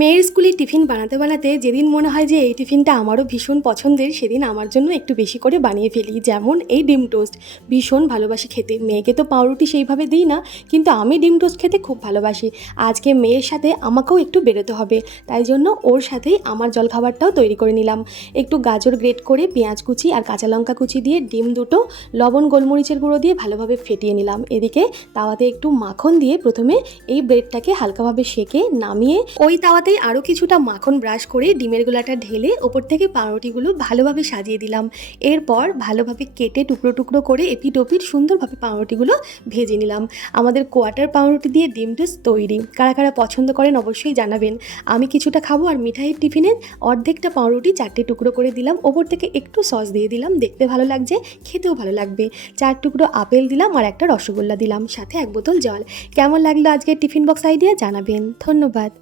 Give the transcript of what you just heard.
মেয়ের স্কুলে টিফিন বানাতে বানাতে যেদিন মনে হয় যে এই টিফিনটা আমারও ভীষণ পছন্দের, সেদিন আমার জন্য একটু বেশি করে বানিয়ে ফেলি। যেমন এই ডিম টোস্ট ভীষণ ভালোবাসি খেতে। মেয়েকে তো পাউরুটি সেইভাবে দিই না, কিন্তু আমি ডিম টোস্ট খেতে খুব ভালোবাসি। আজকে মেয়ের সাথে আমাকেও একটু বেরোতে হবে, তাই জন্য ওর সাথেই আমার জলখাবারটাও তৈরি করে নিলাম। একটু গাজর গ্রেট করে পেঁয়াজ কুচি আর কাঁচা লঙ্কা কুচি দিয়ে ডিম দুটো লবণ গোলমরিচের গুঁড়ো দিয়ে ভালোভাবে ফেটিয়ে নিলাম। এদিকে তাওয়াতে একটু মাখন দিয়ে প্রথমে এই ব্রেডটাকে হালকাভাবে সেঁকে নামিয়ে ওই তাওয়াতেই আরও কিছুটা মাখন ব্রাশ করে ডিমের গোলাটা ঢেলে ওপর থেকে পাউরুটিগুলো ভালোভাবে সাজিয়ে দিলাম। এরপর ভালোভাবে কেটে টুকরো টুকরো করে এপিট ওপিট সুন্দরভাবে পাউরুটিগুলো ভেজে নিলাম। আমাদের কোয়াটার পাউরুটি দিয়ে ডিম টোস্ট তৈরি। কারা কারা পছন্দ করেন অবশ্যই জানাবেন। আমি কিছুটা খাবো, আর মিঠাইয়ের টিফিনে অর্ধেকটা পাউরুটি 4টে টুকরো করে দিলাম, ওপর থেকে একটু সস দিয়ে দিলাম। দেখতে ভালো লাগছে, খেতেও ভালো লাগবে। 4 টুকরো আপেল দিলাম আর একটা রসগোল্লা দিলাম, সাথে 1 বোতল জল। কেমন লাগলো আজকের টিফিন বক্স আইডিয়া জানাবেন। ধন্যবাদ।